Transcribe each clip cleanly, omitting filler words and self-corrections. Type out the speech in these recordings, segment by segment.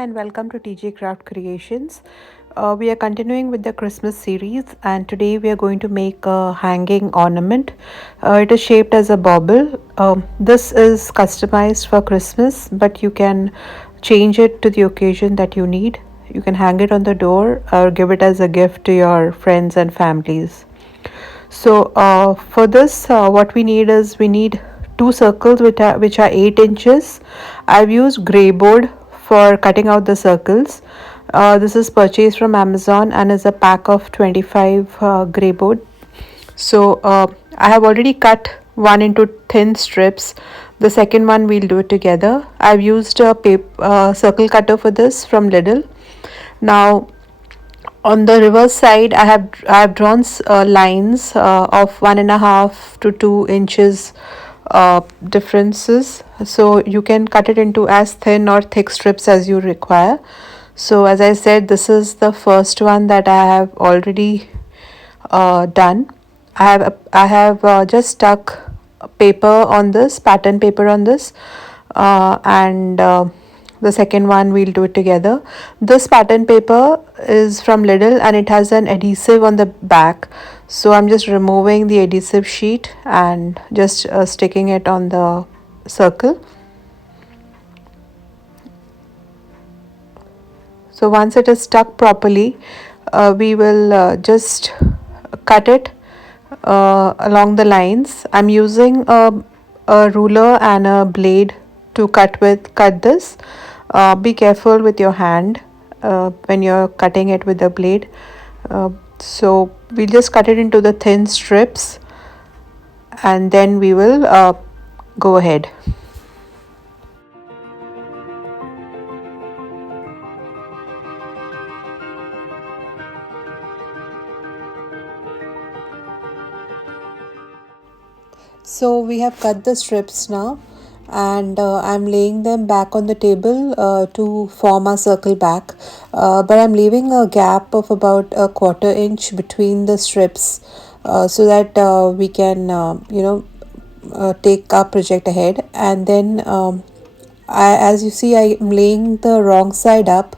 and welcome to TJ Craft Creations. We are continuing with the Christmas series, and today we are going to make a hanging ornament. It is shaped as a bauble. This is customized for Christmas, but you can change it to the occasion that you need. You can hang it on the door or give it as a gift to your friends and families. So for this, what we need is we need two circles which are 8 inches. I've used gray board for cutting out the circles. This is purchased from Amazon and is a pack of 25 gray board. So I have already cut one into thin strips. The second one we'll do it together. I've used a circle cutter for this from Lidl. Now on the reverse side I have drawn lines of 1.5 to 2 inches differences, so you can cut it into as thin or thick strips as you require. So as I said, this is the first one that I have already done. I have just stuck paper on this, pattern paper on this, and the second one we'll do it together. This pattern paper is from Lidl and it has an adhesive on the back. So I'm just removing the adhesive sheet and just sticking it on the circle. So once it is stuck properly, we will just cut it along the lines. I'm using a ruler and a blade to cut this. Be careful with your hand when you're cutting it with the blade. So we'll just cut it into the thin strips and then we will go ahead. So we have cut the strips now, and I'm laying them back on the table to form a circle back, but I'm leaving a gap of about a 1/4 inch between the strips, so that we can take our project ahead. And then as you see, I'm laying the wrong side up.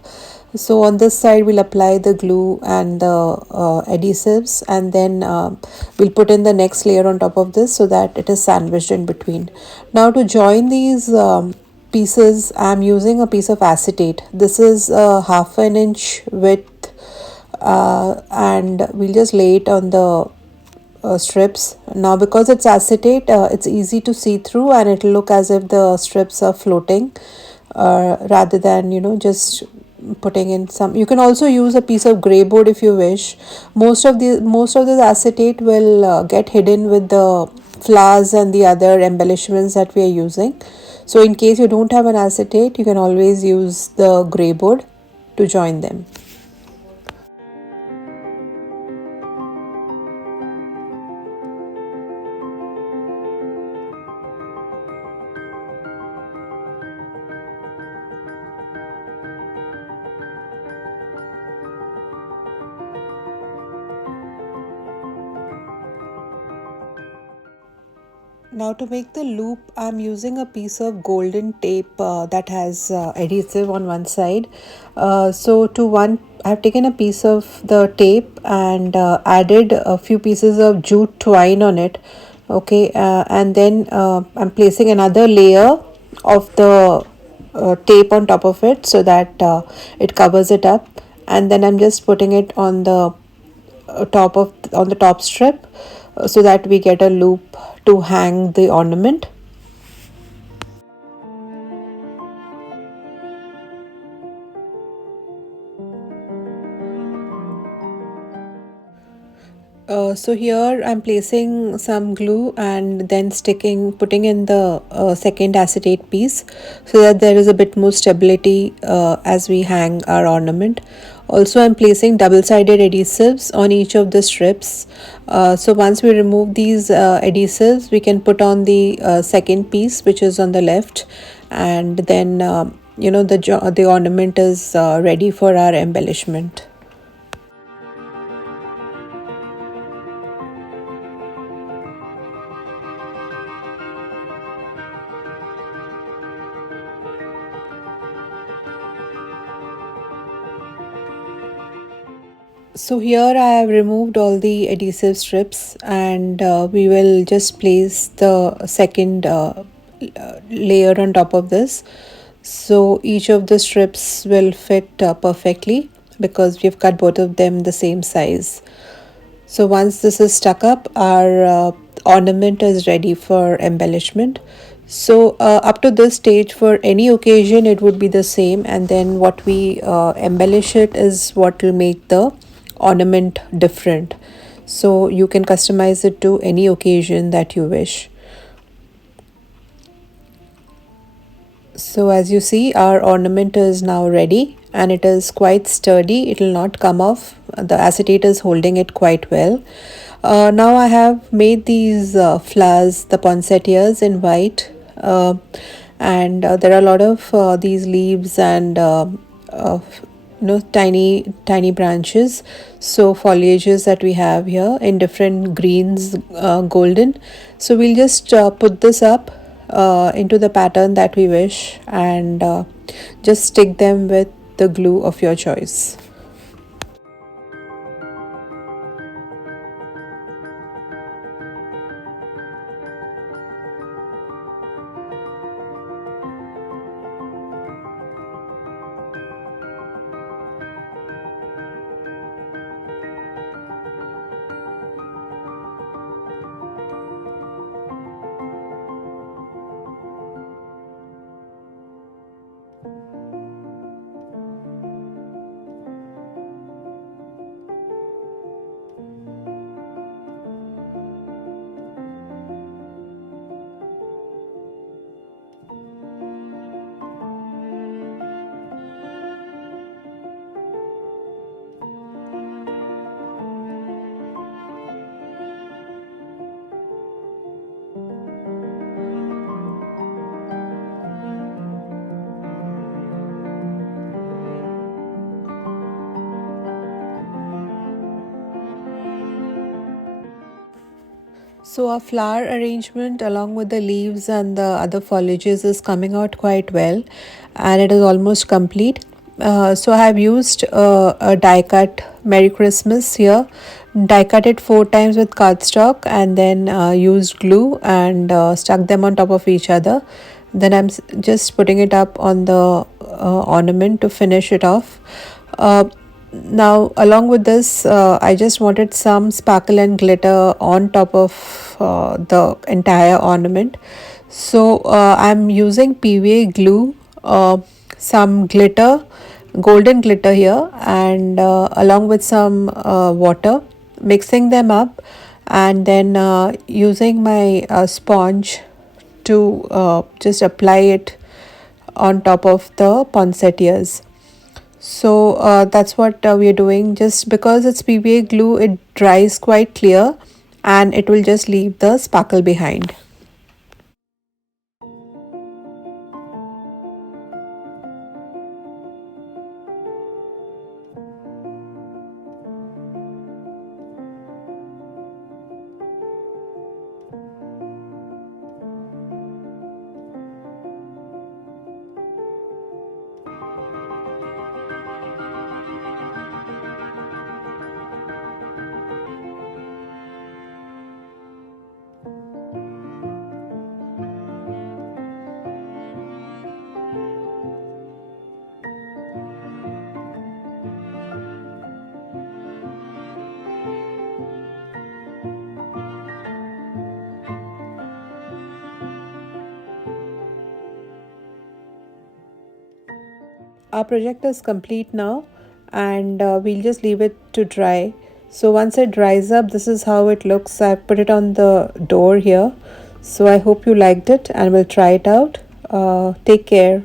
So on this side we'll apply the glue and the adhesives, and then we'll put in the next layer on top of this so that it is sandwiched in between. Now to join these pieces, I'm using a piece of acetate. This is a 1/2 inch width, and we'll just lay it on the strips. Now because it's acetate, it's easy to see through and it'll look as if the strips are floating, rather than just putting in some. You can also use a piece of gray board if you wish. Most of this acetate will get hidden with the flowers and the other embellishments that we are using. So in case you don't have an acetate, you can always use the gray board to join them. Now to make the loop, I'm using a piece of golden tape that has adhesive on one side. I've taken a piece of the tape and added a few pieces of jute twine on it. Okay, and then I'm placing another layer of the tape on top of it so that it covers it up. And then I'm just putting it on the on the top strip, so that we get a loop to hang the ornament. So here I'm placing some glue and then putting in the second acetate piece so that there is a bit more stability as we hang our ornament. Also, I'm placing double-sided adhesives on each of the strips. So once we remove these adhesives, we can put on the second piece, which is on the left, and then the ornament is ready for our embellishment. So here I have removed all the adhesive strips, and we will just place the second layer on top of this. So each of the strips will fit perfectly because we've cut both of them the same size. So once this is stuck up, our ornament is ready for embellishment. So up to this stage, for any occasion, it would be the same, and then what we embellish it is what will make the ornament different. So you can customize it to any occasion that you wish. So as you see, our ornament is now ready and it is quite sturdy. It will not come off. The acetate is holding it quite well. Now I have made these flowers, the poinsettias in white, and there are a lot of these leaves and tiny branches, so foliages that we have here in different greens, golden. So we'll just put this up into the pattern that we wish, and just stick them with the glue of your choice. So our flower arrangement along with the leaves and the other foliages is coming out quite well, and it is almost complete. So I have used a die cut Merry Christmas here. Die cut it 4 times with cardstock, and then used glue and stuck them on top of each other. Then I'm just putting it up on the ornament to finish it off. Now along with this, I just wanted some sparkle and glitter on top of the entire ornament. So I'm using PVA glue, some glitter, golden glitter here, and along with some water, mixing them up, and then using my sponge to just apply it on top of the poinsettias. So that's what we are doing. Just because it's PVA glue, it dries quite clear and it will just leave the sparkle behind. Our project is complete now, and we'll just leave it to dry. So once it dries up, this is how it looks. I put it on the door here. So I hope you liked it and will try it out. Take care.